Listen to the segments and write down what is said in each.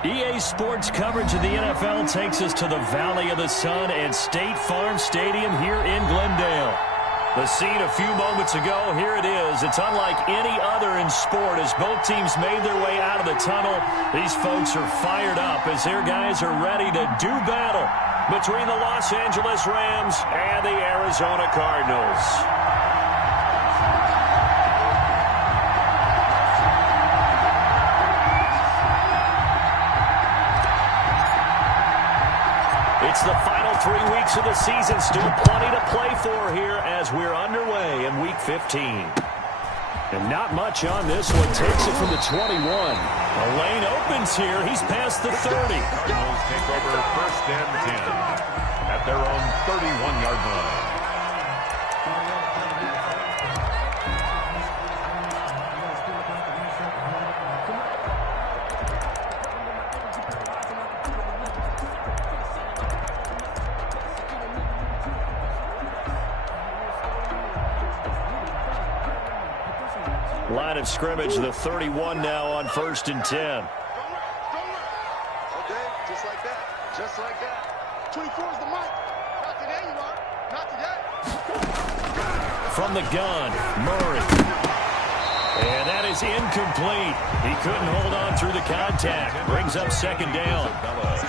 EA Sports coverage of the NFL takes us to the Valley of the Sun and State Farm Stadium here in Glendale. The scene a few moments ago, here it is. It's unlike any other in sport as both teams made their way out of the tunnel. These folks are fired up as their guys are ready to do battle between the Los Angeles Rams and the Arizona Cardinals. It's the final 3 weeks of the season. Still plenty to play for here as we're underway in Week 15. And not much on this one. Takes it from the 21. The lane opens here. He's past the 30. Cardinals take over 1st and 10 at their own 31-yard line. Line of scrimmage, the 31 now on 1st and 10. Okay, just like that. Just like that. 24 is the mic. Not today, you are. Not today. From the gun, Murray. And that is incomplete. He couldn't hold on through the contact. Brings up 2nd down.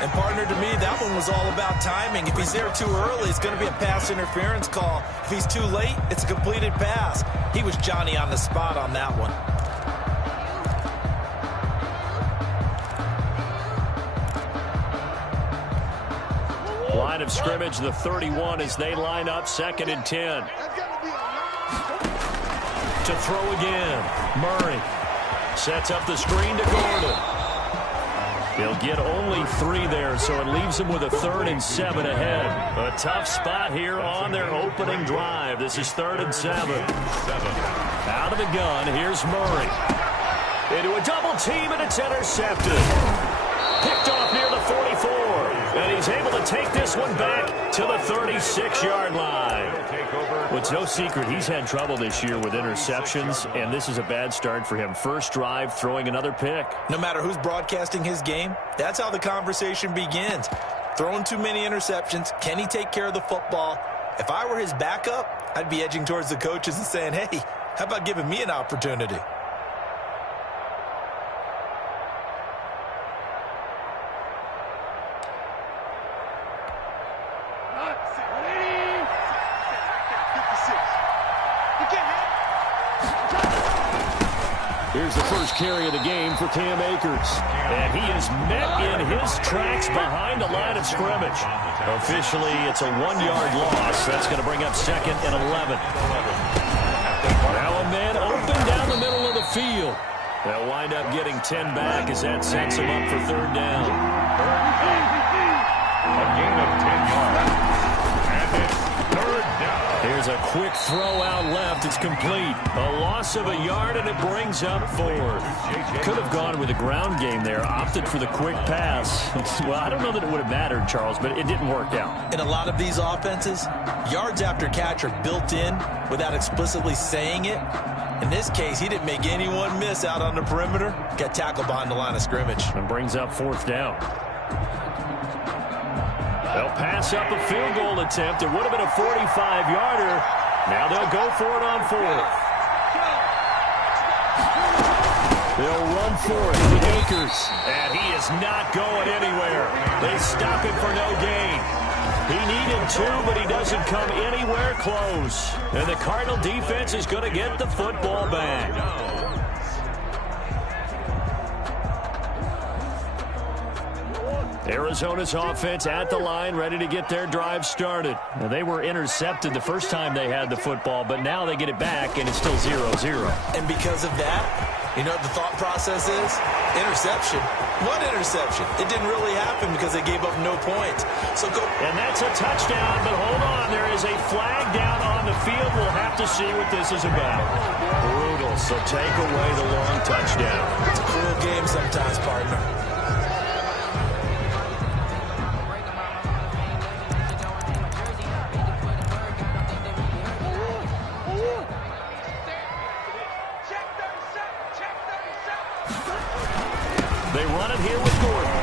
And, partner, to me, that one was all about timing. If he's there too early, it's going to be a pass interference call. If he's too late, it's a completed pass. He was Johnny on the spot on that one. Line of scrimmage, the 31 as they line up 2nd and 10. To throw again. Murray sets up the screen to Gordon. He'll get only 3 there, so it leaves him with a 3rd and 7 ahead. A tough spot here on their opening drive. This is 3rd and 7. Out of the gun, here's Murray. Into a double team, and it's intercepted. Picked off near the 44. And he's able to take this one back to the 36-yard line. Well, it's no secret he's had trouble this year with interceptions, and this is a bad start for him. First drive, throwing another pick. No matter who's broadcasting his game, that's how the conversation begins. Throwing too many interceptions, can he take care of the football? If I were his backup, I'd be edging towards the coaches and saying, hey, how about giving me an opportunity? Here's the first carry of the game for Cam Akers. And he is met in his tracks behind the line of scrimmage. Officially, it's a 1-yard loss. That's going to bring up 2nd and 11. Now a man open down the middle of the field. They'll wind up getting 10 back as that sets him up for 3rd down. A gain of 10 yards. And it's 3rd down. Here's a quick throw out left. It's complete. A loss of a yard, and it brings up 4th. Could have gone with a ground game there. Opted for the quick pass. Well, I don't know that it would have mattered, Charles, but it didn't work out. In a lot of these offenses, yards after catch are built in without explicitly saying it. In this case, he didn't make anyone miss out on the perimeter. Got tackled behind the line of scrimmage. And brings up 4th down. They'll pass up a field goal attempt. It would have been a 45-yarder. Now they'll go for it on 4th. They'll run for it with Akers. And he is not going anywhere. They stop it for no gain. He needed 2, but he doesn't come anywhere close. And the Cardinal defense is going to get the football back. Arizona's offense at the line, ready to get their drive started. Now, they were intercepted the first time they had the football, but now they get it back, and it's still 0-0. And because of that, you know what the thought process is? Interception. What interception? It didn't really happen because they gave up no points. So go. And that's a touchdown, but hold on. There is a flag down on the field. We'll have to see what this is about. Brutal, so take away the long touchdown. It's a cruel game sometimes, partner. on it here with Gordon.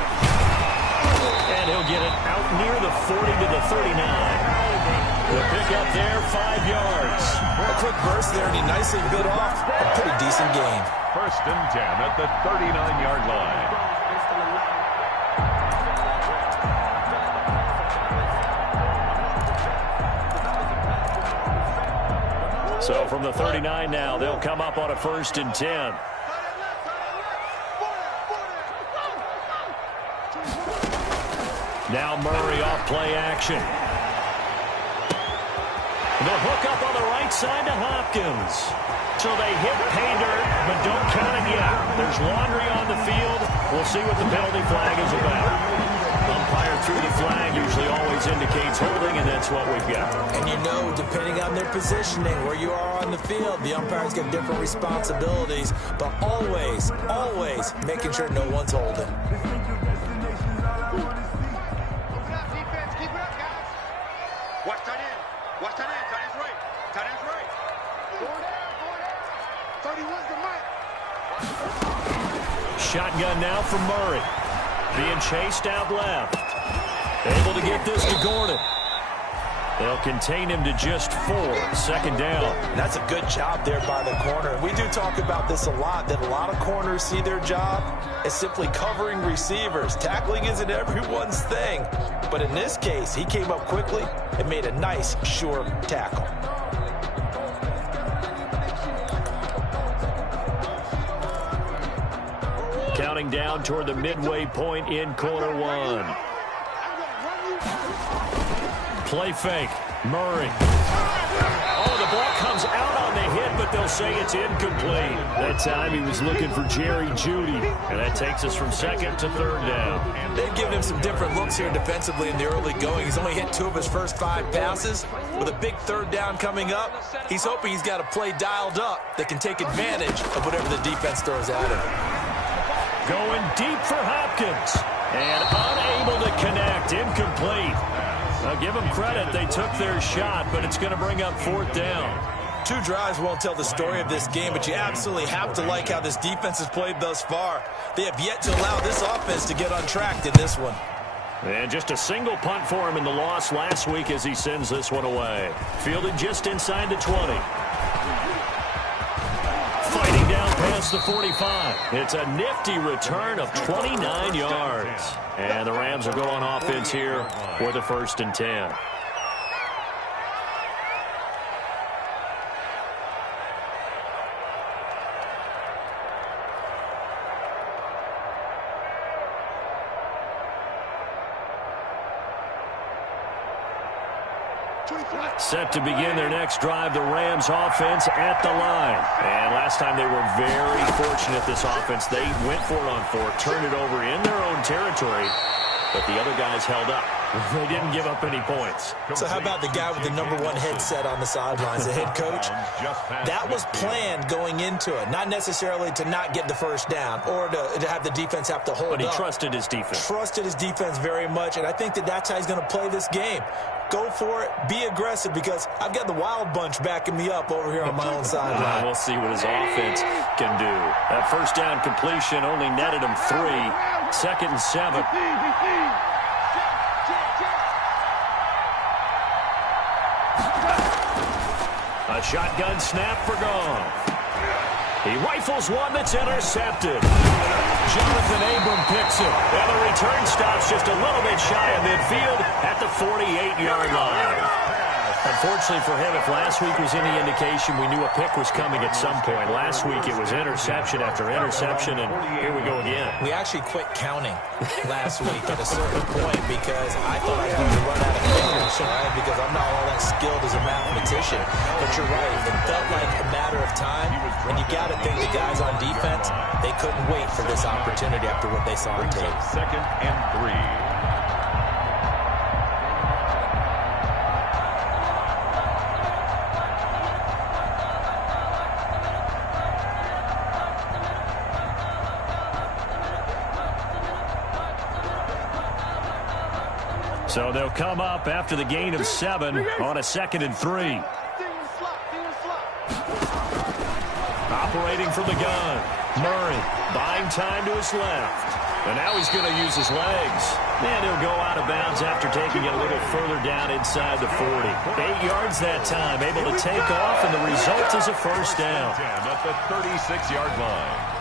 And he'll get it out near the 40 to the 39. The pickup there, 5 yards. A quick burst there, and he nicely bit off a pretty decent gain. First and 10 at the 39-yard line. So from the 39 now, they'll come up on a 1st and 10. Now Murray off play action. The hook up on the right side to Hopkins. So they hit pay dirt, but don't count it yet. There's laundry on the field. We'll see what the penalty flag is about. Umpire through the flag usually always indicates holding, and that's what we've got. And you know, depending on their positioning, where you are on the field, the umpires get different responsibilities, but always, always making sure no one's holding. Watch tight end. Watch tight end. Tight end's right. Tight end's right. Going down. 31's the mic. Shotgun now from Murray. Being chased out left. Able to get this to Gordon. They'll contain him to just 4. 2nd down. That's a good job there by the corner. We do talk about this a lot, that a lot of corners see their job as simply covering receivers. Tackling isn't everyone's thing. But in this case, he came up quickly and made a nice, sure tackle. Counting down toward the midway point in quarter 1. Play fake. Murray. Oh, the ball comes out on the hit, but they'll say it's incomplete. That time he was looking for Jerry Jeudy. And that takes us from 2nd to 3rd down. They've given him some different looks here defensively in the early going. He's only hit 2 of his first 5 passes. With a big 3rd down coming up, he's hoping he's got a play dialed up that can take advantage of whatever the defense throws at him. Going deep for Hopkins. And unable to connect. Incomplete. Now give them credit. They took their shot, but it's going to bring up 4th down. 2 drives won't tell the story of this game, but you absolutely have to like how this defense has played thus far. They have yet to allow this offense to get untracked in this one. And just a single punt for him in the loss last week as he sends this one away. Fielded just inside the 20. Fighting down past the 45. It's a nifty return of 29 yards. And the Rams are going offense here for the 1st and 10. Set to begin their next drive, the Rams offense at the line. And last time they were very fortunate, this offense. They went for it on 4, turned it over in their own territory, but the other guys held up. They didn't give up any points. So how about the guy with the #1 headset on the sidelines, the head coach? That was planned going into it, not necessarily to not get the 1st down or to have the defense have to hold up. But he trusted his defense. Trusted his defense very much, and I think that's how he's going to play this game. Go for it. Be aggressive, because I've got the wild bunch backing me up over here on my own sideline. We'll see what his offense can do. That 1st down completion only netted him 3. 2nd and 7. A shotgun snap for Goff. He rifles one that's intercepted. Jonathan Abram picks it. And the return stops just a little bit shy of midfield at the 48-yard line. Unfortunately for him, if last week was any indication, we knew a pick was coming at some point. Last week it was interception after interception, and here we go again. We actually quit counting last week at a certain point because I thought I was going to run out of fingers, right? Because I'm not all that skilled as a mathematician. But you're right. It felt like a matter of time, and you got to think the guys on defense, they couldn't wait for this opportunity after what they saw on tape. 2nd and 3. So they'll come up after the gain of 7 on a 2nd and 3. Operating from the gun. Murray buying time to his left. And now he's going to use his legs. And he'll go out of bounds after taking it a little further down inside the 40. 8 yards that time, able to take off, and the result is a first down. At the 36-yard line.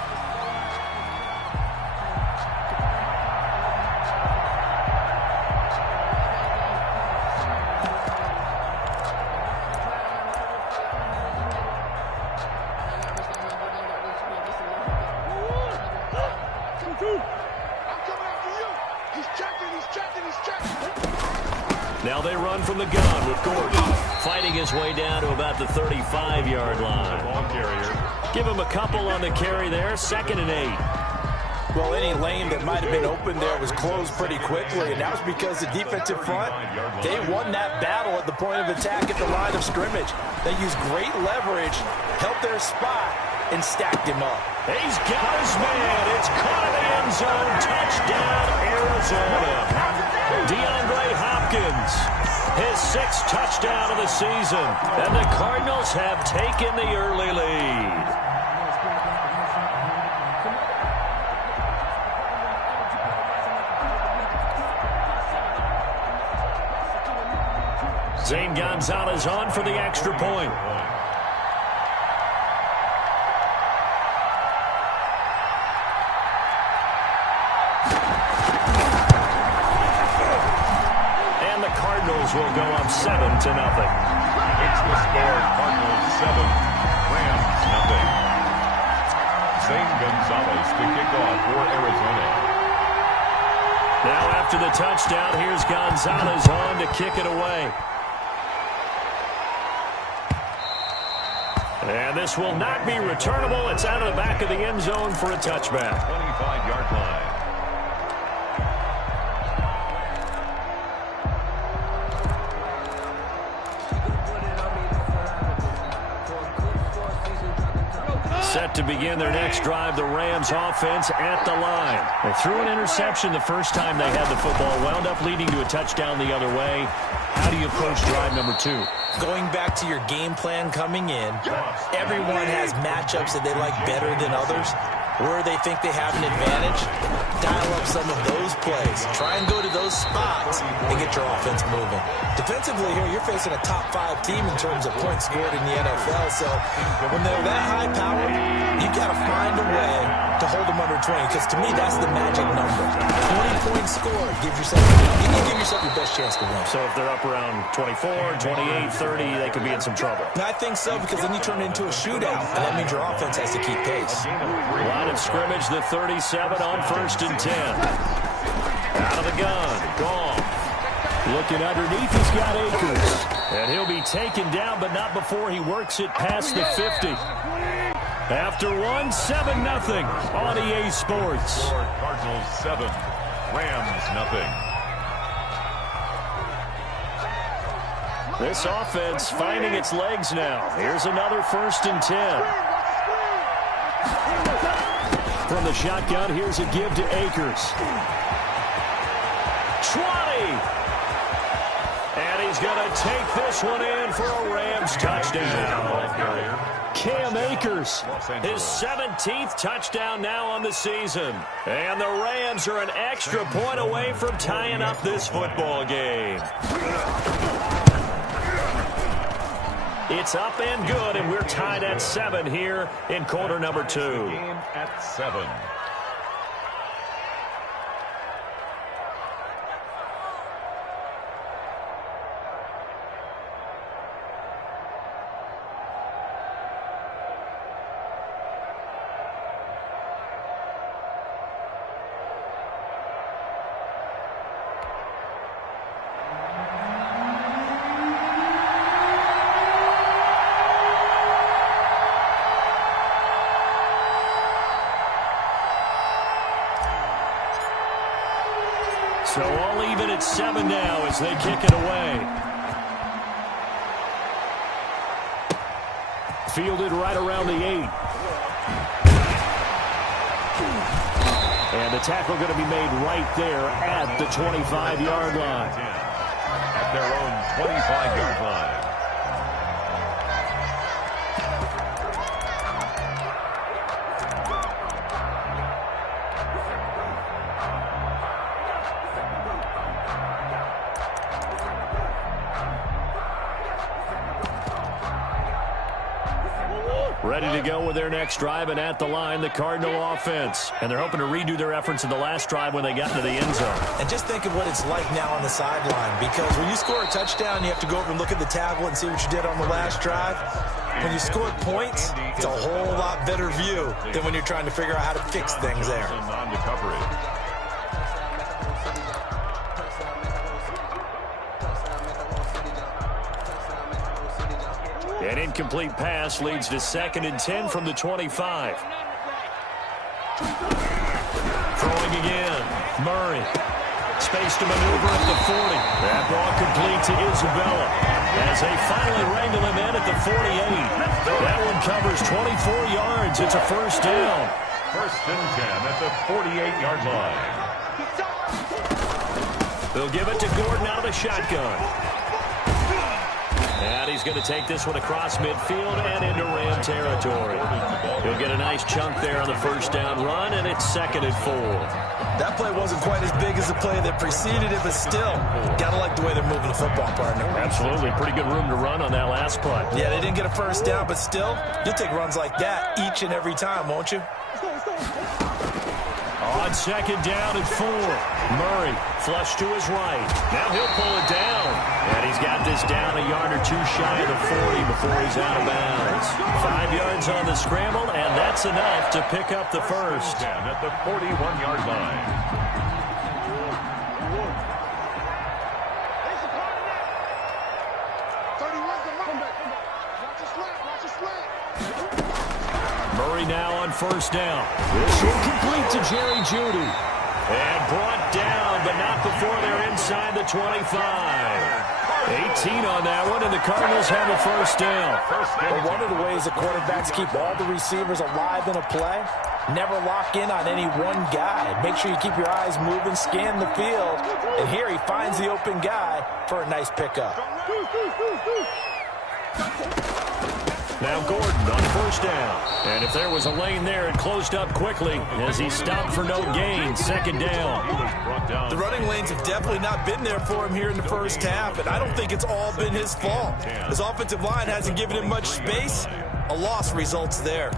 Now they run from the gun with Gordon fighting his way down to about the 35-yard line. Give him a couple on the carry there, 2nd and 8. Well, any lane that might have been open there was closed pretty quickly, and that was because the defensive front, they won that battle at the point of attack at the line of scrimmage. They used great leverage, held their spot, and stacked him up. He's got his man. It's caught in the end zone. Touchdown, Arizona. DeAndre Hopkins, his 6th touchdown of the season. And the Cardinals have taken the early lead. Zane Gonzalez on for the extra point. And the Cardinals will go up 7-0. It's the score. Cardinals 7, Rams nothing. Zane Gonzalez to kick off for Arizona. Now after the touchdown, here's Gonzalez on to kick it away. And this will not be returnable. It's out of the back of the end zone for a touchback. 25-yard line. Set to begin their next drive, the Rams offense at the line. They threw an interception the first time they had the football, wound up leading to a touchdown the other way. How do you approach drive number 2? Going back to your game plan coming in, everyone has matchups that they like better than others. Where they think they have an advantage, dial up some of those plays. Try and go to those spots and get your offense moving. Defensively here, you're facing a top 5 team in terms of points scored in the NFL. So when they're that high powered, you got to find a way to hold them under 20. Because to me, that's the magic number. 20 points scored. You can give yourself your best chance to win. So if they're up around 24, 28, 30, they could be in some trouble. I think so, because then you turn it into a shootout. And that means your offense has to keep pace. Line of scrimmage, the 37 on 1st and 10. Out of the gun, Goff. Looking underneath, he's got Akers. And he'll be taken down, but not before he works it past the 50. After one, 7-0 on EA Sports. Cardinals 7, Rams nothing. This offense finding its legs now. Here's another 1st and 10. From the shotgun, here's a give to Akers. 20! And he's going to take this one in for a Rams touchdown. Cam Akers, his 17th touchdown now on the season. And the Rams are an extra point away from tying up this football game. It's up and good, and we're tied at 7 here in quarter number 2. Game at 7. So all even at 7 now as they kick it away. Fielded right around the 8. And the tackle going to be made right there at the 25-yard line. At their own 25-yard line. Ready to go with their next drive, and at the line, the Cardinal offense. And they're hoping to redo their efforts in the last drive when they got into the end zone. And just think of what it's like now on the sideline, because when you score a touchdown, you have to go over and look at the tablet and see what you did on the last drive. When you score points, it's a whole lot better view than when you're trying to figure out how to fix things there. On the coverage. An incomplete pass leads to 2nd and 10 from the 25. Throwing again. Murray. Space to maneuver at the 40. That ball complete to Isabella as they finally wrangle him in at the 48. That one covers 24 yards. It's a first down. 1st and 10 at the 48-yard line. They'll give it to Gordon out of the shotgun. And he's going to take this one across midfield and into Ram territory. He'll get a nice chunk there on the first down run, and it's 2nd and 4. That play wasn't quite as big as the play that preceded it, but still, got to like the way they're moving the football, partner. Absolutely. Pretty good room to run on that last play. Yeah, they didn't get a first down, but still, you'll take runs like that each and every time, won't you? On 2nd down and 4. Murray flush to his right. Now he'll pull it down. And he's got this down a yard or two shy of the 40 before he's out of bounds. 5 yards on the scramble, and that's enough to pick up the first. 10 at the 41-yard line. Murray now on first down. This will complete to Jerry Jeudy. And brought down, but not before they're inside the 25. 18 on that one, and the Cardinals have a first down. Well, one of the ways the quarterbacks keep all the receivers alive in a play, never lock in on any one guy. Make sure you keep your eyes moving, scan the field, and here he finds the open guy for a nice pickup. Now Gordon on first down. And if there was a lane there, it closed up quickly as he stopped for no gain. 2nd down. The running lanes have definitely not been there for him here in the first half, and I don't think it's all been his fault. His offensive line hasn't given him much space. A loss results there.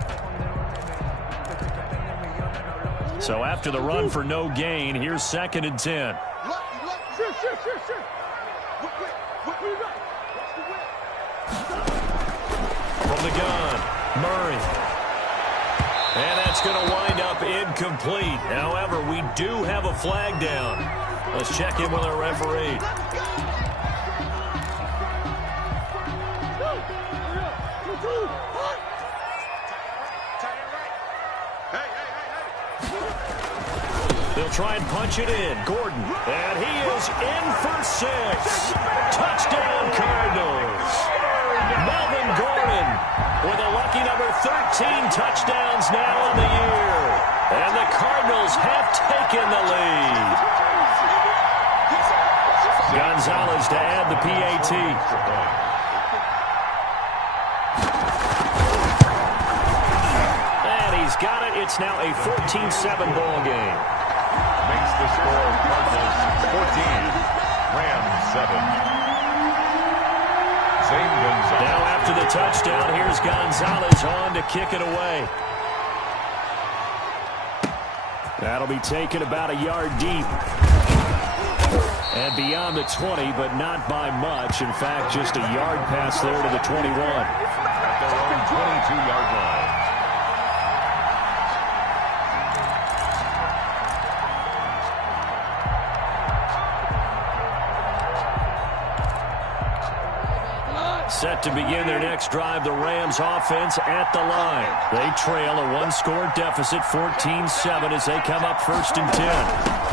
So after the run for no gain, here's 2nd and 10. From the gun, Murray. And that's going to wind up incomplete. However, we do have a flag down. Let's check in with our referee. They'll try and punch it in. Gordon. And he is in for 6. Touchdown, Cardinals. Melvin Gordon with a lucky number 13 touchdowns now on the year. And the Cardinals have taken the lead. Gonzalez to add the PAT. And he's got it. It's now a 14-7 ball game. Makes the score Cardinals 14, Rams 7. Now after the touchdown, here's Gonzalez on to kick it away. That'll be taken about a yard deep. And beyond the 20, but not by much. In fact, just a yard pass there to the 21. At their own 22-yard line. Set to begin their next drive, the Rams offense at the line. They trail a one-score deficit, 14-7, as they come up 1st and 10.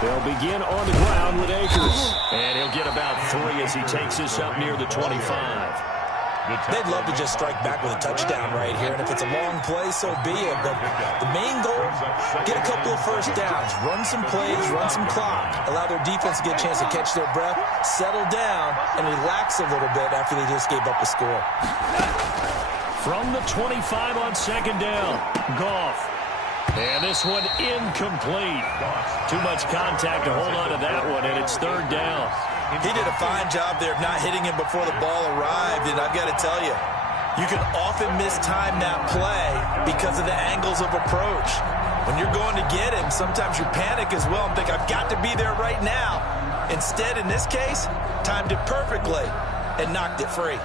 They'll begin on the ground with Akers. And he'll get about 3 as he takes this up near the 25. They'd love to just strike back with a touchdown right here, and if it's a long play, so be it. But the main goal, get a couple of first downs, run some plays, run some clock, allow their defense to get a chance to catch their breath, settle down, and relax a little bit after they just gave up a score. From the 25 on 2nd down, Goff. And this one incomplete. Too much contact to hold on to that one, and it's 3rd down. He did a fine job there of not hitting him before the ball arrived, and I've got to tell you, You can often mistime that play because of the angles of approach. When you're going to get him, sometimes you panic as well and think, I've got to be there right now. Instead, in this case, timed it perfectly and knocked it free.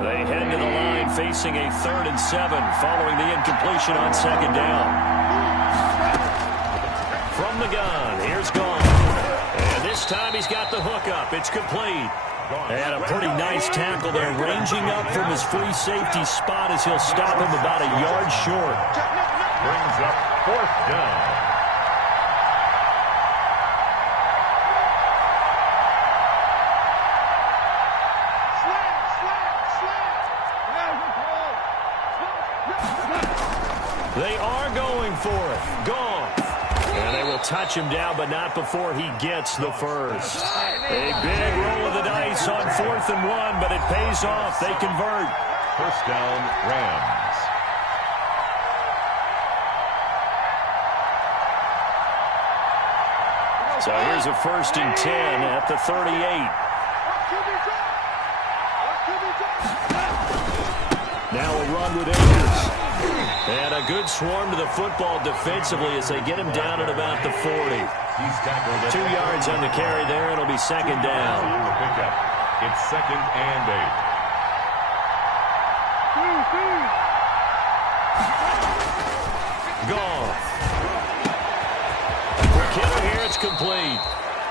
They head to the line facing a 3rd and 7 following the incompletion on 2nd down. From the gun, here's Gone. And this time he's got the hook up. It's complete. And a pretty nice tackle there, ranging up from his free safety spot as he'll stop him about a yard short. Brings up 4th down. They are going for it. Gone. And they will touch him down, but not before he gets the first. A big roll of the dice on 4th and 1, but it pays off. They convert. 1st down, Rams. So here's a 1st and 10 at the 38. Now a run with Akers. And a good swarm to the football defensively as they get him down at about the 40. He's tackled 2 yards on the carry there. It'll be 2nd down. On the pickup. It's 2nd and 8. Gone. Quick hitter here. It's complete.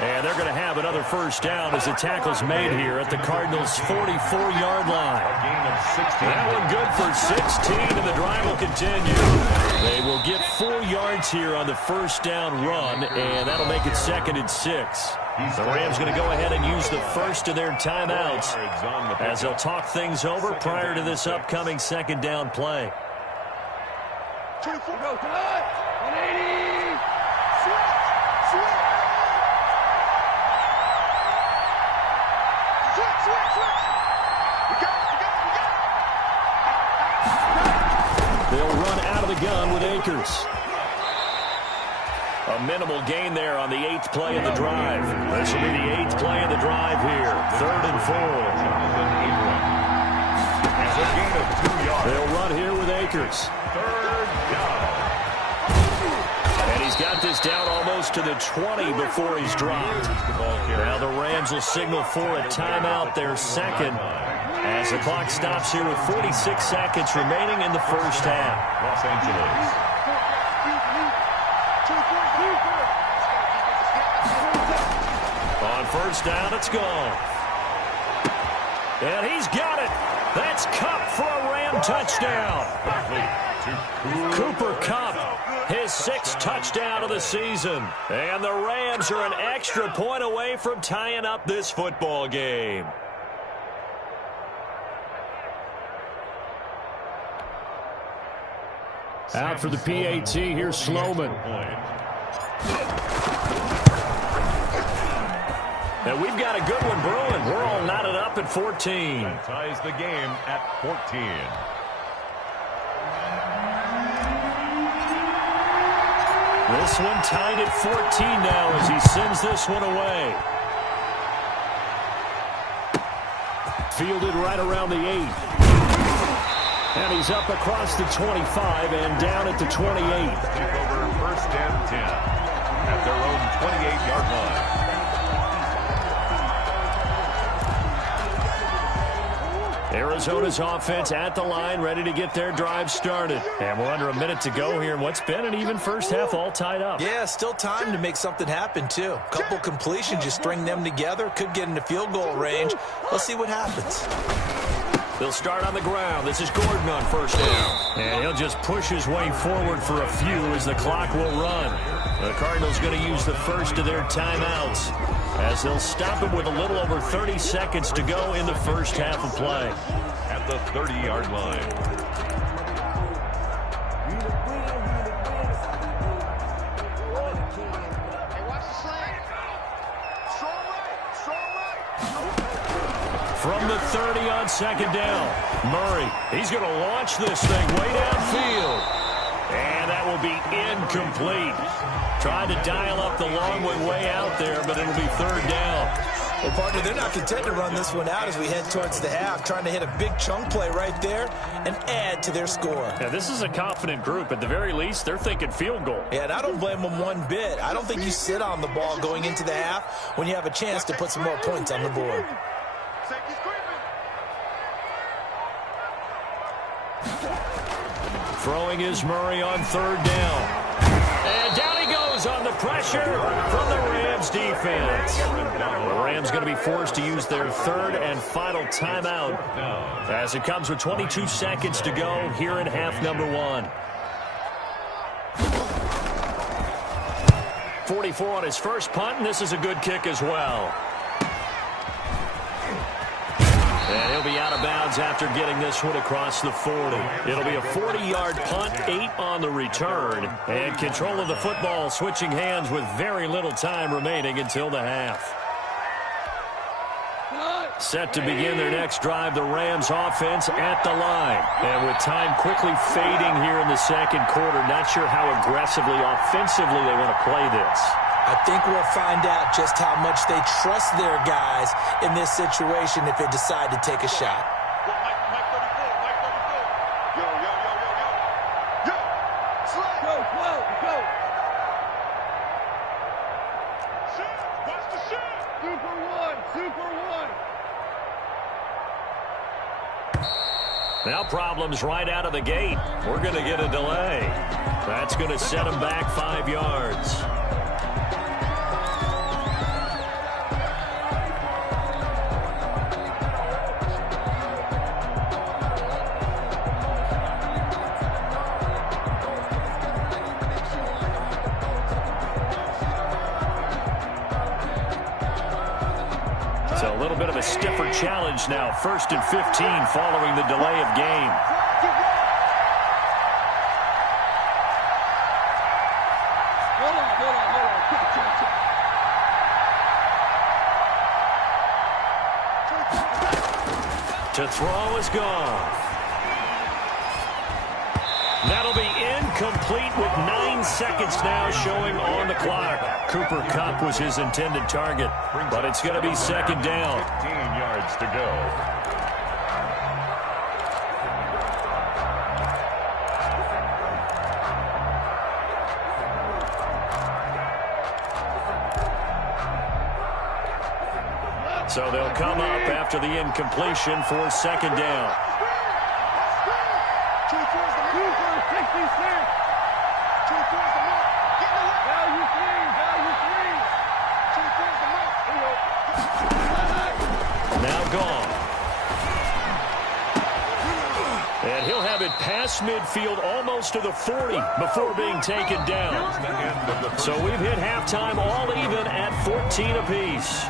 And they're going to have another 1st down as the tackle's made here at the Cardinals' 44-yard line. A gain of 16. That one good for 16, and the drive will continue. They will get 4 yards here on the 1st down run, and that'll make it 2nd and 6. The Rams going to go ahead and use the first of their timeouts as they'll talk things over prior to this upcoming 2nd down play. 24. Go tonight. 180. Switch. They'll run out of the gun with Akers. A minimal gain there on the 8th play of the drive. This will be the 8th play of the drive here. 3rd and 4. It's a gain of 2 yards. They'll run here with Akers. 3rd down. And he's got this down almost to the 20 before he's dropped. Now the Rams will signal for a timeout, their 2nd, as the clock stops here with 46 seconds remaining in the 1st half. Los Angeles. On 1st down, it's gone. And he's got it. That's Kupp for a Ram touchdown. Cooper Kupp, his 6th touchdown of the season. And the Rams are an extra point away from tying up this football game. Out for the PAT, here's Sloman. And we've got a good one brewing. We're all knotted up at 14. That ties the game at 14. This one tied at 14 now as he sends this one away. Fielded right around the 8. And he's up across the 25 and down at the 28. Take over 1st and 10 at their own 28-yard line. Arizona's offense at the line, ready to get their drive started. And we're under a minute to go here in what's been an even 1st half, all tied up. Yeah, still time to make something happen, too. A couple completions, just string them together. Could get into field goal range. Let's see what happens. They'll start on the ground. This is Gordon on 1st down. And he'll just push his way forward for a few as the clock will run. The Cardinals going to use the first of their timeouts as they'll stop him with a little over 30 seconds to go in the 1st half of play. At the 30-yard line. From the 30 on 2nd down, Murray, he's going to launch this thing way downfield. And that will be incomplete. Tried to dial up the long way out there, but it'll be 3rd down. Well, partner, they're not content to run this one out as we head towards the half, trying to hit a big chunk play right there and add to their score. Yeah, this is a confident group. At the very least, they're thinking field goal. Yeah, and I don't blame them one bit. I don't think you sit on the ball going into the half when you have a chance to put some more points on the board. Throwing is Murray on third down. And down he goes on the pressure from the Rams defense. The Rams going to be forced to use their third and final timeout as it comes with 22 seconds to go here in half number one. 44 on his first punt, and this is a good kick as well. And he'll be out of bounds after getting this one across the 40. It'll be a 40-yard punt, 8 on the return. And control of the football switching hands with very little time remaining until the half. Set to begin their next drive, the Rams offense at the line. And with time quickly fading here in the second quarter, not sure how aggressively, offensively they want to play this. I think we'll find out just how much they trust their guys in this situation if they decide to take a shot. Mike 34, Mike 34. Yo. Slide. Go. Shoot. Watch the shoot. Super one. Now problems right out of the gate. We're going to get a delay. That's going to set them back 5 yards. A little bit of a stiffer challenge now. 1st and 15 following the delay of game. Hold on. To throw is gone. That'll be incomplete with 9 seconds now showing on the clock. Cooper Kupp was his intended target, but it's going to be second down. 15 yards to go. So they'll come up after the incompletion for second down. Now gone. And he'll have it past midfield almost to the 40 before being taken down. So we've hit halftime all even at 14 apiece.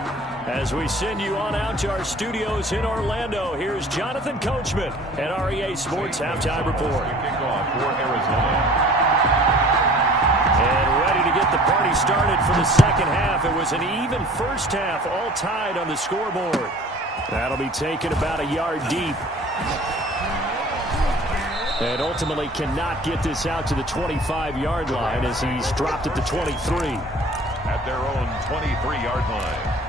As we send you on out to our studios in Orlando, here's Jonathan Coachman at REA Sports Halftime Report. Kickoff for Arizona. And ready to get the party started for the second half. It was an even first half, all tied on the scoreboard. That'll be taken about a yard deep. And ultimately cannot get this out to the 25-yard line as he's dropped at the 23. At their own 23-yard line.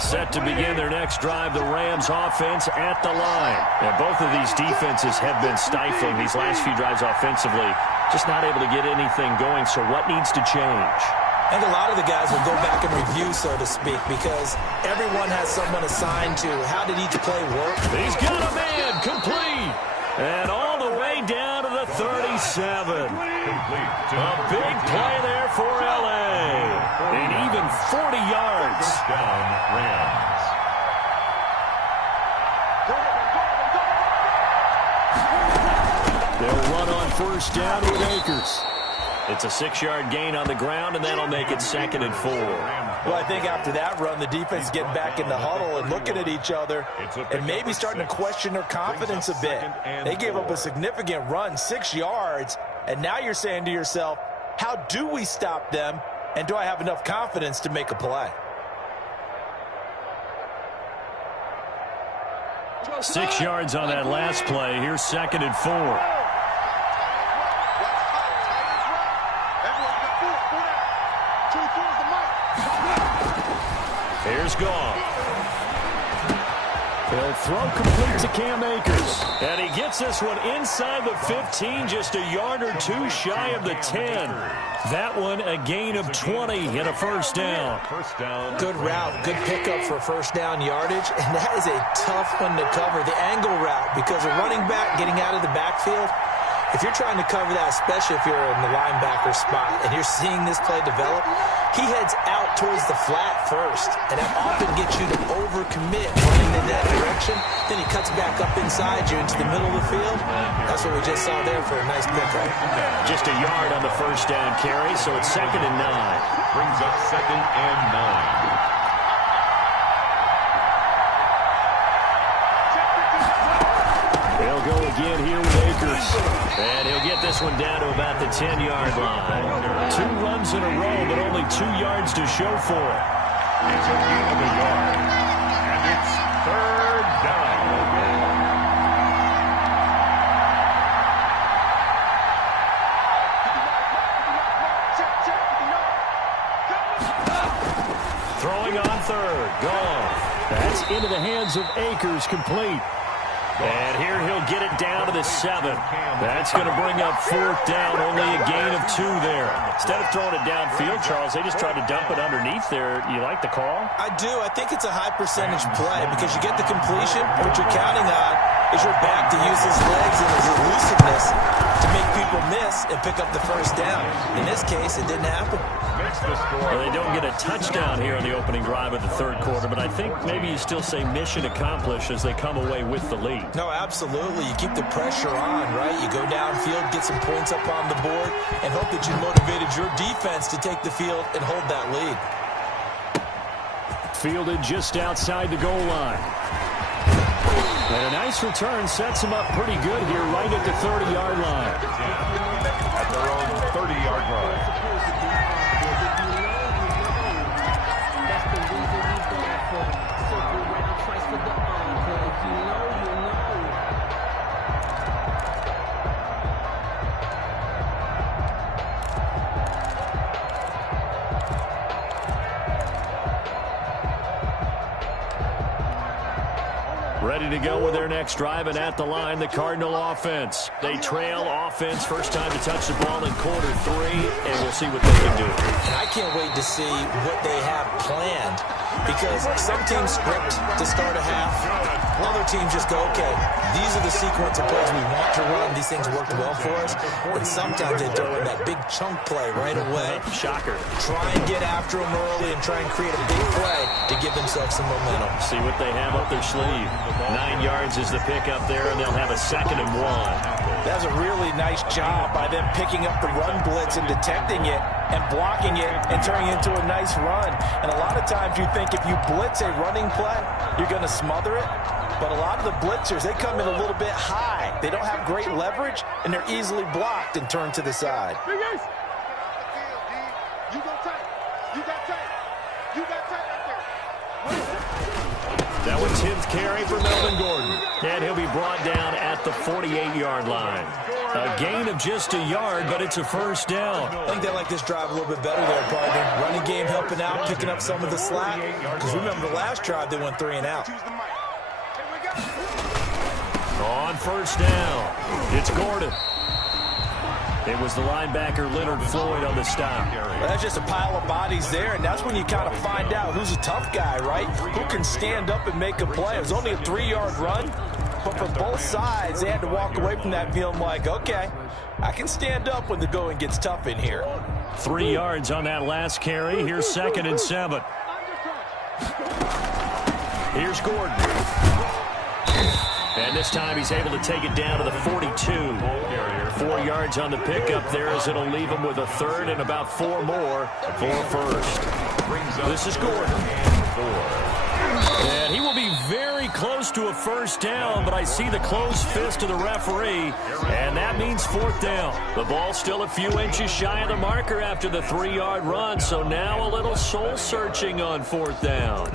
Set to begin their next drive, the Rams offense at the line. And both of these defenses have been stifling these last few drives offensively. Just not able to get anything going, so what needs to change? I think a lot of the guys will go back and review, so to speak, because everyone has someone assigned to how did each play work. He's got a man complete. And all the way down to the 37. A big play there for L.A. And even 40 yards. Down Rams. They'll run on first down with Akers. It's a 6-yard gain on the ground, and that'll make it 2nd and 4. Well, I think after that run, the defense getting back in the huddle and looking at each other and maybe starting to question their confidence a bit. They gave up a significant run, 6 yards, and now you're saying to yourself, how do we stop them, and do I have enough confidence to make a play? 6 yards on that last play. Here's 2nd and 4. Here's Goff. He'll throw complete to Cam Akers. And he gets this one inside the 15, just a yard or two shy of the 10. That one a gain of 20 and a first down. Good route, good pickup for first down yardage, and that is a tough one to cover, the angle route, because a running back getting out of the backfield, if you're trying to cover that, especially if you're in the linebacker spot and you're seeing this play develop, he heads out towards the flat first, and that often gets you to overcommit running in that direction. Then he cuts back up inside you into the middle of the field. That's what we just saw there for a nice pickup. Just a yard on the first down carry, so it's 2nd and 9. Brings up 2nd and 9. They'll go again here with Akers. And he'll get this one down to about the 10-yard line. 2 runs in a row, but only 2 yards to show for it. It's a gain of a yard. And it's 3rd down. Throwing on 3rd. Gone. That's into the hands of Akers, complete. And here he'll get it down to the 7. That's going to bring up 4th down, only a gain of 2 there. Instead of throwing it downfield, Charles, they just tried to dump it underneath there. You like the call? I do. I think it's a high percentage play because you get the completion. What you're counting on is your back to use his legs and his elusiveness to make people miss and pick up the first down. In this case, it didn't happen. Well, they don't get a touchdown here on the opening drive of the 3rd quarter, but I think maybe you still say mission accomplished as they come away with the lead. No, absolutely. You keep the pressure on, right? You go downfield, get some points up on the board, and hope that you motivated your defense to take the field and hold that lead. Fielded just outside the goal line. And a nice return sets him up pretty good here right at the 30-yard line. At their own 30-yard line. Ready to go with their next drive, and at the line, the Cardinal offense. They trail offense, first time to touch the ball in quarter 3, and we'll see what they can do. And I can't wait to see what they have planned, because some teams script to start a half. Other teams just go, okay, these are the sequence of plays we want to run. These things worked well for us. And sometimes they throw in that big chunk play right away. Shocker. Try and get after them early and try and create a big play to give themselves some momentum. See what they have up their sleeve. 9 yards is the pickup there, and they'll have a 2nd and 1. That's a really nice job by them picking up the run blitz and detecting it and blocking it and turning it into a nice run. And a lot of times you think if you blitz a running play, you're going to smother it. But a lot of the blitzers, they come in a little bit high. They don't have great leverage, and they're easily blocked and turned to the side. That was 10th carry for Melvin Gordon. And he'll be brought down at the 48-yard line. A gain of just a yard, but it's a first down. I think they like this drive a little bit better there, partner. Running game helping out, picking up some of the slack. Because remember, the last drive, they went 3 and out. On first down, it's Gordon. It was the linebacker Leonard Floyd on the stop. Well, that's just a pile of bodies there, and that's when you kind of find out who's a tough guy, right? Who can stand up and make a play. It was only a 3-yard run, but for both sides, they had to walk away from that feeling like, okay, I can stand up when the going gets tough in here. 3 yards on that last carry. Here's 2nd and 7. Here's Gordon. And this time he's able to take it down to the 42. 4 yards on the pickup there as it'll leave him with a 3rd and about 4 more for first. This is Gordon. And he will be very close to a first down, but I see the closed fist of the referee, and that means 4th down. The ball's still a few inches shy of the marker after the 3-yard run, so now a little soul-searching on 4th down.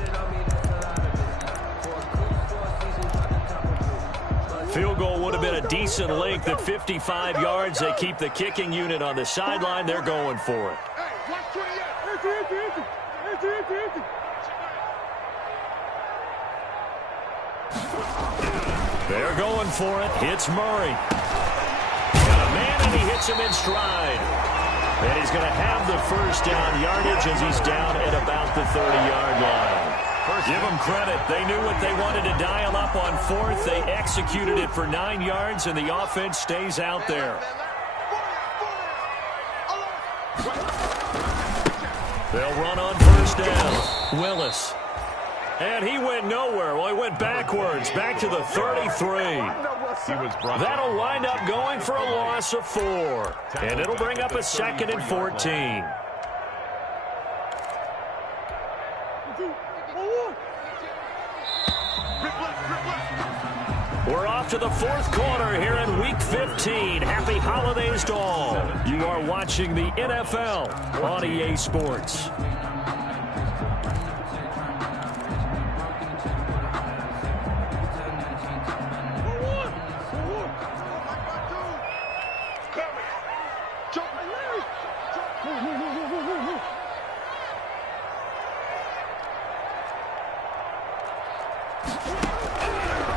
Field goal would have been a decent length at 55 yards. They keep the kicking unit on the sideline. They're going for it. They're going for it. Hits Murray. Got a man, and he hits him in stride. And he's going to have the first down yardage as he's down at about the 30-yard line. Give them credit. They knew what they wanted to dial up on fourth. They executed it for 9 yards, and the offense stays out there. They'll run on first down. Willis. And he went nowhere. Well, he went backwards, back to the 33. That'll wind up going for a loss of 4. And it'll bring up a 2nd and 14. We're off to the fourth quarter here in Week 15. Happy holidays to all. You are watching the NFL on EA Sports.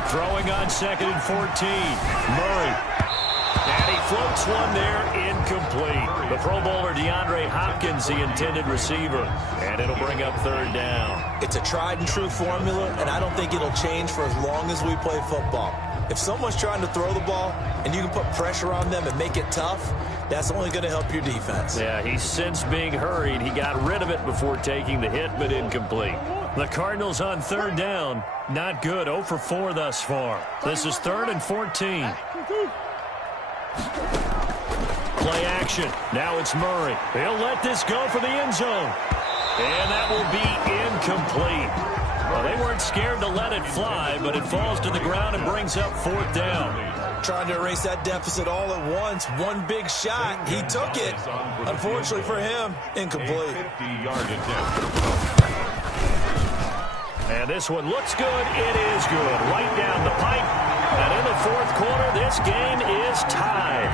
Throwing on 2nd and 14. Murray. And he floats one there, incomplete. The Pro Bowler DeAndre Hopkins, the intended receiver. And it'll bring up 3rd down. It's a tried and true formula, and I don't think it'll change for as long as we play football. If someone's trying to throw the ball and you can put pressure on them and make it tough, that's only going to help your defense. Yeah, he's since being hurried. He got rid of it before taking the hit, but incomplete. The Cardinals on 3rd down. Not good. 0 for 4 thus far. This is 3rd and 14. Play action. Now it's Murray. He'll let this go for the end zone. And that will be incomplete. Well, they weren't scared to let it fly, but it falls to the ground and brings up 4th down. Trying to erase that deficit all at once. One big shot. He took it. Unfortunately for him, incomplete. And this one looks good. It is good. Right down the pipe. And in the fourth quarter, this game is tied.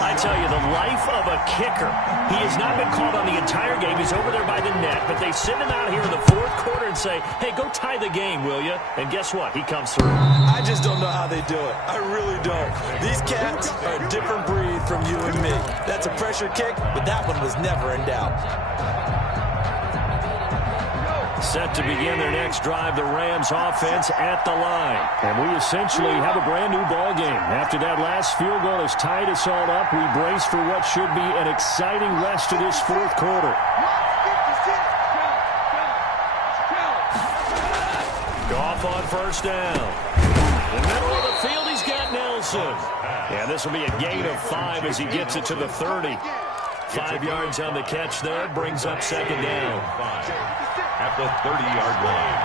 I tell you, the life of a kicker. He has not been called on the entire game. He's over there by the net. But they send him out here in the fourth quarter and say, hey, go tie the game, will you? And guess what? He comes through. I just don't know how they do it. I really don't. These cats are a different breed from you and me. That's a pressure kick, but that one was never in doubt. Set to begin their next drive, the Rams offense at the line. And we essentially have a brand new ball game. After that last field goal has tied us all up, we brace for what should be an exciting rest of this fourth quarter. Goff on first down. In the middle of the field, he's got Nelson. And this will be a gain of 5 as he gets it to the 30. 5 yards on the catch there, brings up 2nd down. At the 30-yard line.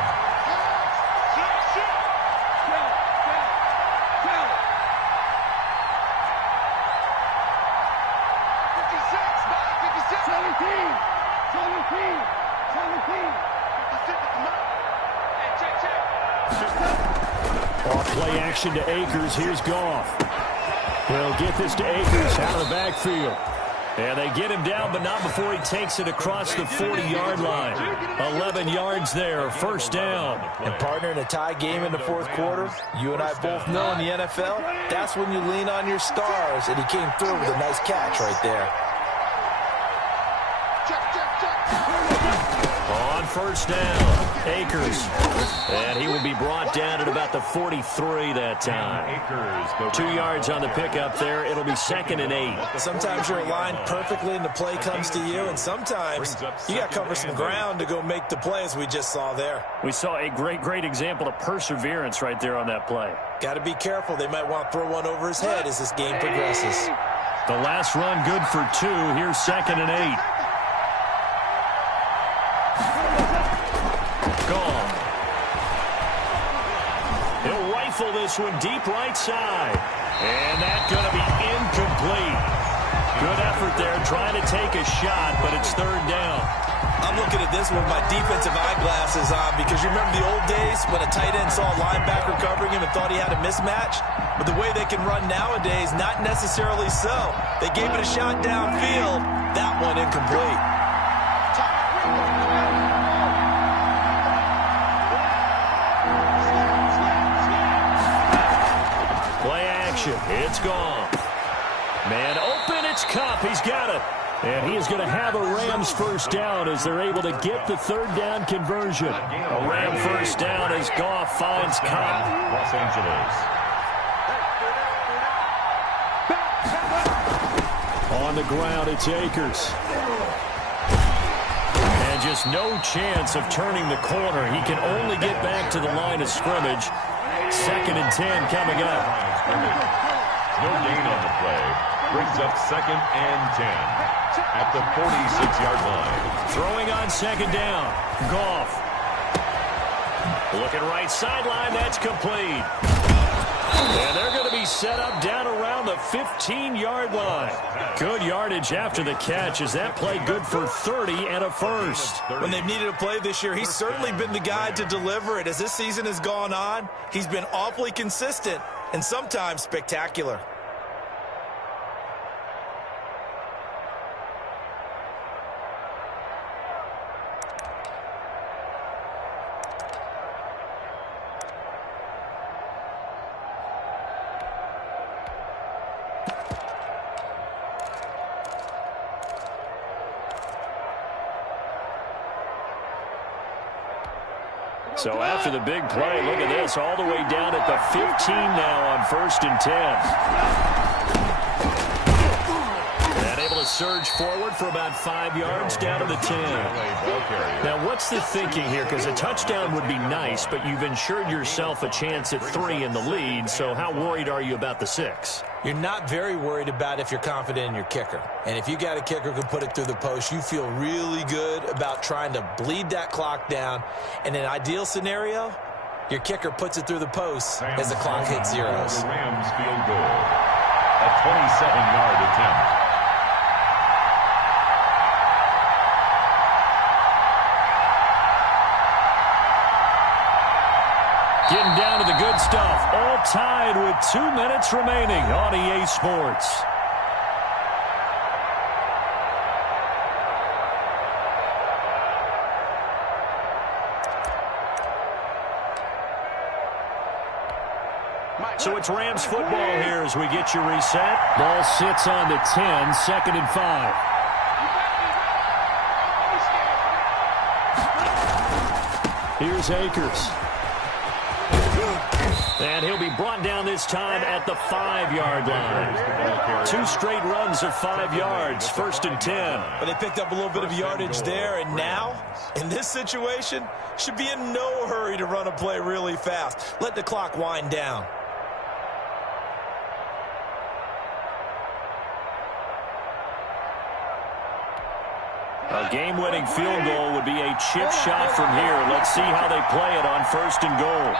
Off play action to Akers. Here's Goff. He'll get this to Akers out of the backfield. And they get him down, but not before he takes it across the 40-yard line. 11 yards there, first down. And partner, in a tie game in the fourth quarter, you and I both know in the NFL, that's when you lean on your stars, and he came through with a nice catch right there. On first down, Akers. And he will be brought down at about the 43 that time. 2 yards on the pickup there. It'll be 2nd and 8. Sometimes you're aligned perfectly and the play comes to you, and sometimes you got to cover some ground to go make the play, as we just saw there. We saw a great example of perseverance right there on that play. Got to be careful. They might want to throw one over his head as this game progresses. The last run good for 2. Here's 2nd and 8. Gone. He'll rifle this one deep right side. And that's going to be incomplete. Good effort there trying to take a shot, but it's 3rd down. I'm looking at this with my defensive eyeglasses on, because you remember the old days when a tight end saw a linebacker covering him and thought he had a mismatch? But the way they can run nowadays, not necessarily so. They gave it a shot downfield. That one incomplete. It's gone. Man open, it's Kupp. He's got it. And he is going to have a Rams first down as they're able to get the third down conversion. A Ram first down as Goff finds Kupp. Los Angeles. On the ground, it's Akers. And just no chance of turning the corner. He can only get back to the line of scrimmage. 2nd and 10 coming up. No gain on the play. Brings up 2nd and 10 at the 46-yard line. Throwing on 2nd down. Goff. Looking right sideline. That's complete. And they're going to be set up down around the 15-yard line. Good yardage after the catch. Is that play good for 30 and a first? When they've needed a play this year, he's certainly been the guy to deliver it. As this season has gone on, he's been awfully consistent and sometimes spectacular. So after the big play, look at this, all the way down at the 15 now on 1st and 10. And able to surge forward for about 5 yards down to the 10. Now, what's the thinking here? Because a touchdown would be nice, but you've ensured yourself a chance at 3 in the lead, so how worried are you about the 6? You're not very worried about if you're confident in your kicker. And if you got a kicker who can put it through the post, you feel really good about trying to bleed that clock down. In an ideal scenario, your kicker puts it through the post as the clock hits zeros. The Rams field goal. A 27-yard attempt. Getting down to the good stuff. All tied with 2 minutes remaining on EA Sports. So it's Rams football here as we get you reset. Ball sits on the 10, 2nd and 5. Here's Akers. And he'll be brought down this time at the 5-yard line. 2 straight runs of 5 yards, 1st and 10. But they picked up a little bit of yardage there, and now, in this situation, should be in no hurry to run a play really fast. Let the clock wind down. A game-winning field goal would be a chip shot from here. Let's see how they play it on 1st and goal.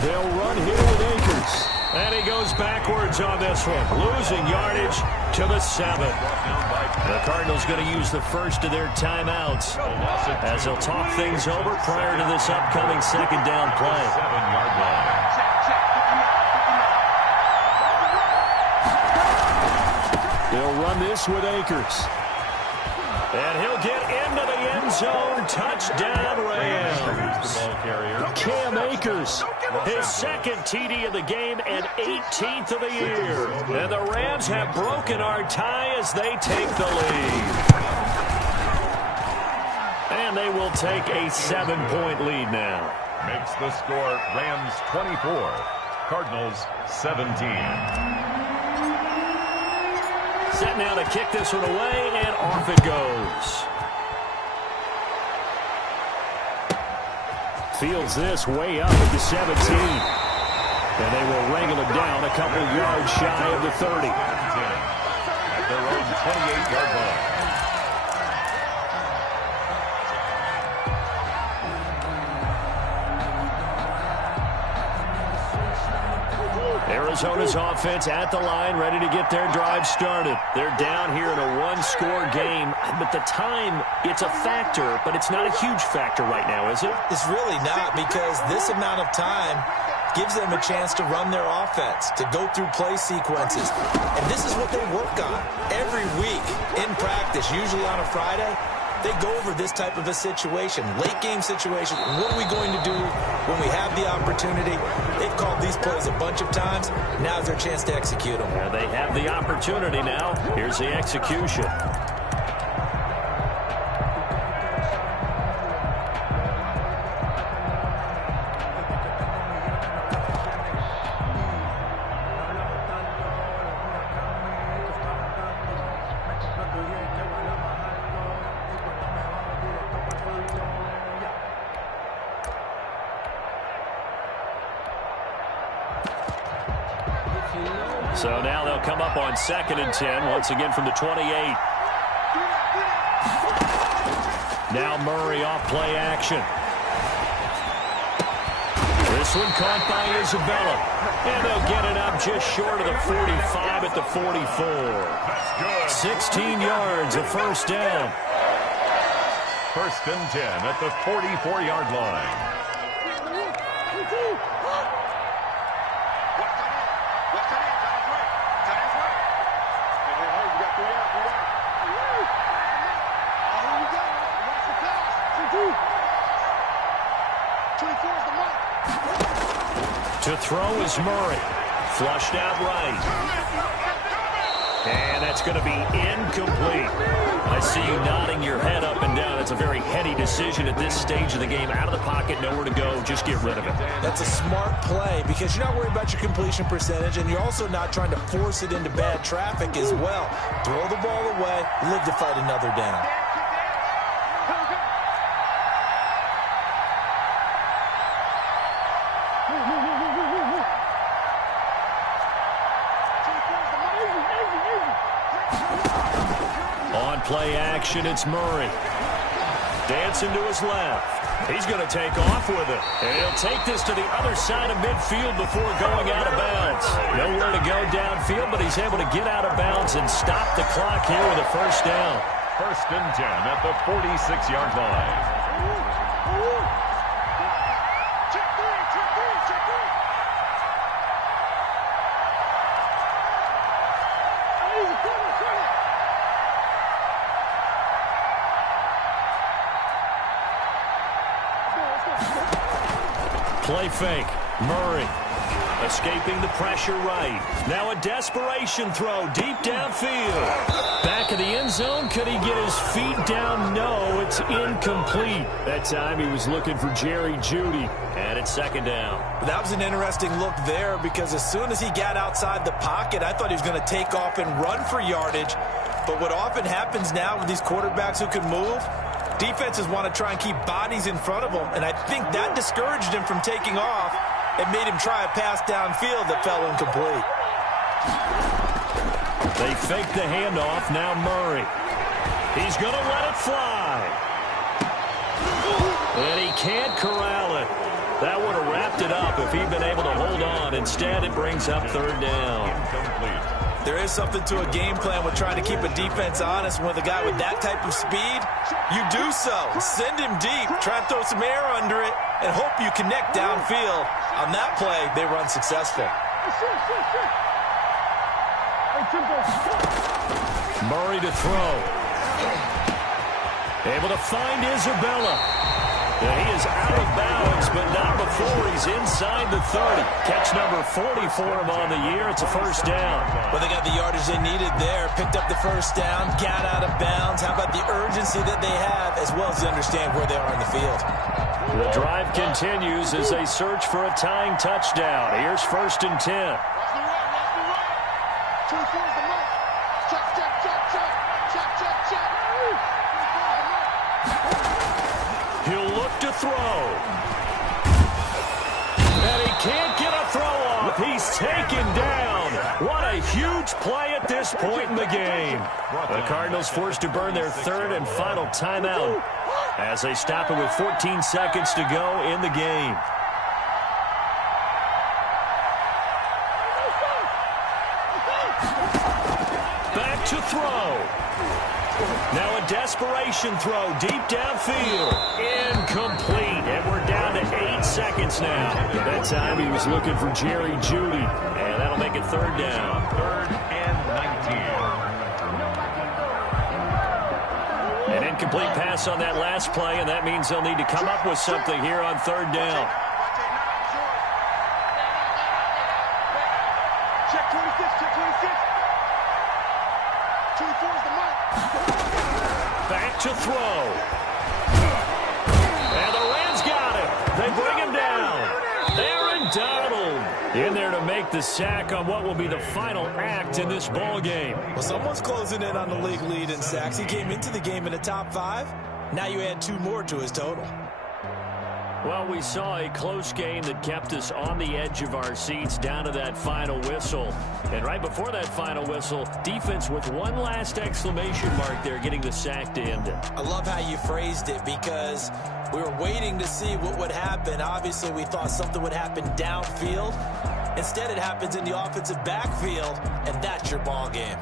They'll run here with Akers. And he goes backwards on this one, losing yardage to the 7. The Cardinals going to use the first of their timeouts as they'll talk things over prior to this upcoming 2nd down play. 7-yard line. They'll run this with Akers. And he'll get into the end zone. Touchdown, Rams. Cam Akers, his 2nd TD of the game and 18th of the year. And the Rams have broken our tie as they take the lead. And they will take a 7-point lead now. Makes the score Rams 24, Cardinals 17. Set now to kick this one away, and off it goes. Fields this way up at the 17. And they will wrangle it down a couple yards shy of the 30. At their own 28-yard line. Arizona's offense at the line, ready to get their drive started. They're down here in a 1-score game, but the time, it's a factor, but it's not a huge factor right now, is it? It's really not, because this amount of time gives them a chance to run their offense, to go through play sequences. And this is what they work on every week in practice, usually on a Friday. They go over this type of a situation, late game situation. What are we going to do when we have the opportunity? They've called these plays a bunch of times. Now's their chance to execute them. Yeah, they have the opportunity now. Here's the execution. So now they'll come up on 2nd and 10, once again from the 28. Now Murray off play action. This one caught by Isabella. And they'll get it up just short of the 45 at the 44. 16 yards, a first down. 1st and 10 at the 44-yard line. To throw is Murray. Flushed out right. And that's going to be incomplete. I see you nodding your head up and down. It's a very heady decision at this stage of the game. Out of the pocket, nowhere to go. Just get rid of it. That's a smart play because you're not worried about your completion percentage, and you're also not trying to force it into bad traffic as well. Throw the ball away, live to fight another down. On play action, it's Murray. Dancing to his left. He's going to take off with it. And he'll take this to the other side of midfield before going out of bounds. Nowhere to go downfield, but he's able to get out of bounds and stop the clock here with a first down. 1st and 10 at the 46-yard line. Play fake. Murray escaping the pressure right. Now a desperation throw deep downfield. Back of the end zone. Could he get his feet down? No, it's incomplete. That time he was looking for Jerry Jeudy. And it's 2nd down. That was an interesting look there because as soon as he got outside the pocket, I thought he was going to take off and run for yardage. But what often happens now with these quarterbacks who can move, defenses want to try and keep bodies in front of them, and I think that discouraged him from taking off and made him try a pass downfield that fell incomplete. They fake the handoff. Now Murray. He's going to let it fly. And he can't corral it. That would have wrapped it up if he'd been able to hold on. Instead, it brings up 3rd down. Incomplete. There is something to a game plan with trying to keep a defense honest. With a guy with that type of speed, you do so. Send him deep, try and throw some air under it, and hope you connect downfield. On that play, they run successful. Murray to throw. Able to find Isabella. And he is out of bounds, but not before he's inside the 30. Catch number 40 for him on the year. It's a first down. Well, they got the yardage they needed there, picked up the first down, got out of bounds. How about the urgency that they have, as well as they understand where they are in the field? The drive continues as they search for a tying touchdown. Here's 1st and 10. He'll look to throw. And he can't get a throw off. He's taken down. What a huge play at this point in the game. The Cardinals forced to burn their 3rd and final timeout as they stop it with 14 seconds to go in the game. Back to throw. Now a desperation throw deep downfield. Incomplete. And we're down to 8 seconds now. That time he was looking for Jerry Jeudy. And that'll make it third down. 3rd and 19. An incomplete pass on that last play, and that means they'll need to come up with something here on third down. Check 26, check 26. 24 is the mark. Back to throw. And the Rams got him. They bring him down. Aaron Donald in there to make the sack on what will be the final act in this ball game. Well, someone's closing in on the league lead in sacks. He came into the game in the top 5. Now you add 2 more to his total. Well, we saw a close game that kept us on the edge of our seats down to that final whistle. And right before that final whistle, defense with one last exclamation mark there, getting the sack to end it. I love how you phrased it because we were waiting to see what would happen. Obviously, we thought something would happen downfield. Instead, it happens in the offensive backfield, and that's your ball game.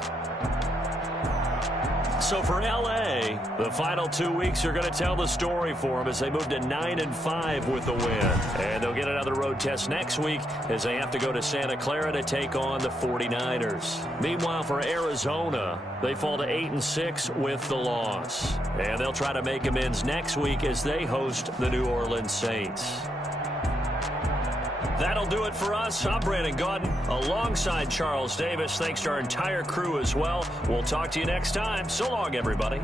So for L.A., the final 2 weeks are going to tell the story for them as they move to 9-5 with the win. And they'll get another road test next week as they have to go to Santa Clara to take on the 49ers. Meanwhile, for Arizona, they fall to 8-6 with the loss. And they'll try to make amends next week as they host the New Orleans Saints. That'll do it for us. I'm Brandon Gaudin alongside Charles Davis. Thanks to our entire crew as well. We'll talk to you next time. So long, everybody.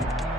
Bye.